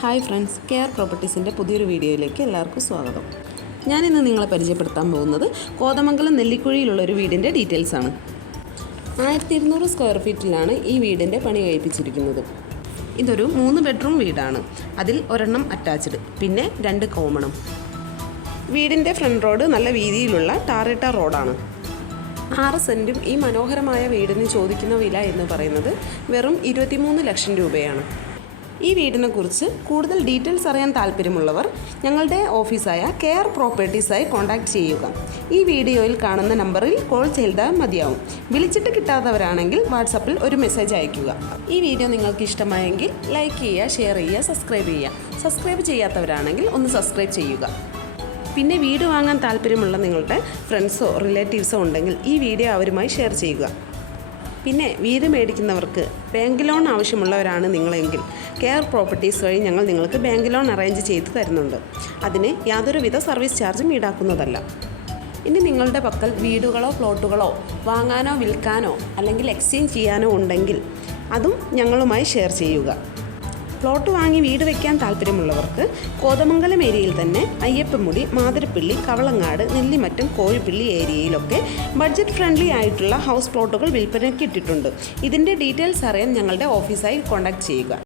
Hi friends care പ്രോപ്പർട്ടീസിന്റെ പുതിയൊരു വീഡിയോയിലേക്ക് എല്ലാവർക്കും സ്വാഗതം. ഞാനിന്ന് നിങ്ങളെ പരിചയപ്പെടുത്താൻ പോകുന്നത് കോതമംഗലം നെല്ലിക്കുഴിയിലുള്ള ഒരു വീടിന്റെ ഡീറ്റെയിൽസ് ആണ് ആയിരത്തി ഇരുന്നൂറ് സ്ക്വയർ ഫീറ്റിലാണ് ഈ വീടിന്റെ പണി കഴിപ്പിച്ചിരിക്കുന്നത്. ഇതൊരു മൂന്ന് ബെഡ്റൂം വീടാണ്. അതിൽ ഒരെണ്ണം അറ്റാച്ച്ഡ് പിന്നെ രണ്ട് കോമണും. വീടിന്റെ ഫ്രണ്ട് റോഡ് നല്ല വീതിയിലുള്ള ടാറിട്ട റോഡാണ്. ആറ് സെന്റും ഈ മനോഹരമായ വീടിന് ചോദിക്കുന്ന വില എന്ന് പറയുന്നത് വെറും ഇരുപത്തിമൂന്ന് ലക്ഷം രൂപയാണ്. ഈ വീടിനെ കുറിച്ച് കൂടുതൽ ഡീറ്റെയിൽസ് അറിയാൻ താല്പര്യമുള്ളവർ ഞങ്ങളുടെ ഓഫീസായ കെയർ പ്രോപ്പർട്ടീസായി കോൺടാക്റ്റ് ചെയ്യുക. ഈ വീഡിയോയിൽ കാണുന്ന നമ്പറിൽ കോൾ ചെയ്താൽ മതിയാവും. വിളിച്ചിട്ട് കിട്ടാത്തവരാണെങ്കിൽ വാട്സപ്പിൽ ഒരു മെസ്സേജ് അയയ്ക്കുക. ഈ വീഡിയോ നിങ്ങൾക്ക് ഇഷ്ടമായെങ്കിൽ ലൈക്ക് ചെയ്യുക ഷെയർ ചെയ്യുക സബ്സ്ക്രൈബ് ചെയ്യുക. സബ്സ്ക്രൈബ് ചെയ്യാത്തവരാണെങ്കിൽ ഒന്ന് സബ്സ്ക്രൈബ് ചെയ്യുക. പിന്നെ വീട് വാങ്ങാൻ താല്പര്യമുള്ള നിങ്ങളുടെ ഫ്രണ്ട്സോ റിലേറ്റീവ്സോ ഉണ്ടെങ്കിൽ ഈ വീഡിയോ അവരുമായി ഷെയർ ചെയ്യുക. പിന്നെ വീട് മേടിക്കുന്നവർക്ക് ബാങ്ക് ലോൺ ആവശ്യമുള്ളവരാണ് നിങ്ങളെങ്കിൽ കെയർ പ്രോപ്പർട്ടീസ് വഴി ഞങ്ങൾ നിങ്ങൾക്ക് ബാങ്ക് ലോൺ അറേഞ്ച് ചെയ്ത് തരുന്നുണ്ട്. അതിന് യാതൊരുവിധ സർവീസ് ചാർജും ഈടാക്കുന്നതല്ല. ഇനി നിങ്ങളുടെ പക്കൽ വീടുകളോ പ്ലോട്ടുകളോ വാങ്ങാനോ വിൽക്കാനോ അല്ലെങ്കിൽ എക്സ്ചേഞ്ച് ചെയ്യാനോ ഉണ്ടെങ്കിൽ അതും ഞങ്ങളുമായി ഷെയർ ചെയ്യുക. പ്ലോട്ട് വാങ്ങി വീട് വയ്ക്കാൻ താല്പര്യമുള്ളവർക്ക് കോതമംഗലം ഏരിയയിൽ തന്നെ അയ്യപ്പമുടി മാതിരപ്പിള്ളി കവളങ്ങാട് നെല്ലിമറ്റം കോഴിപ്പിള്ളി ഏരിയയിലൊക്കെ ബഡ്ജറ്റ് ഫ്രണ്ട്ലി ആയിട്ടുള്ള ഹൗസ് പ്ലോട്ടുകൾ വിൽപ്പനയ്ക്ക് ഇട്ടിട്ടുണ്ട്. ഇതിന്റെ ഡീറ്റെയിൽസ് അറിയാൻ ഞങ്ങളുടെ ഓഫീസായി കോൺടാക്ട് ചെയ്യുക.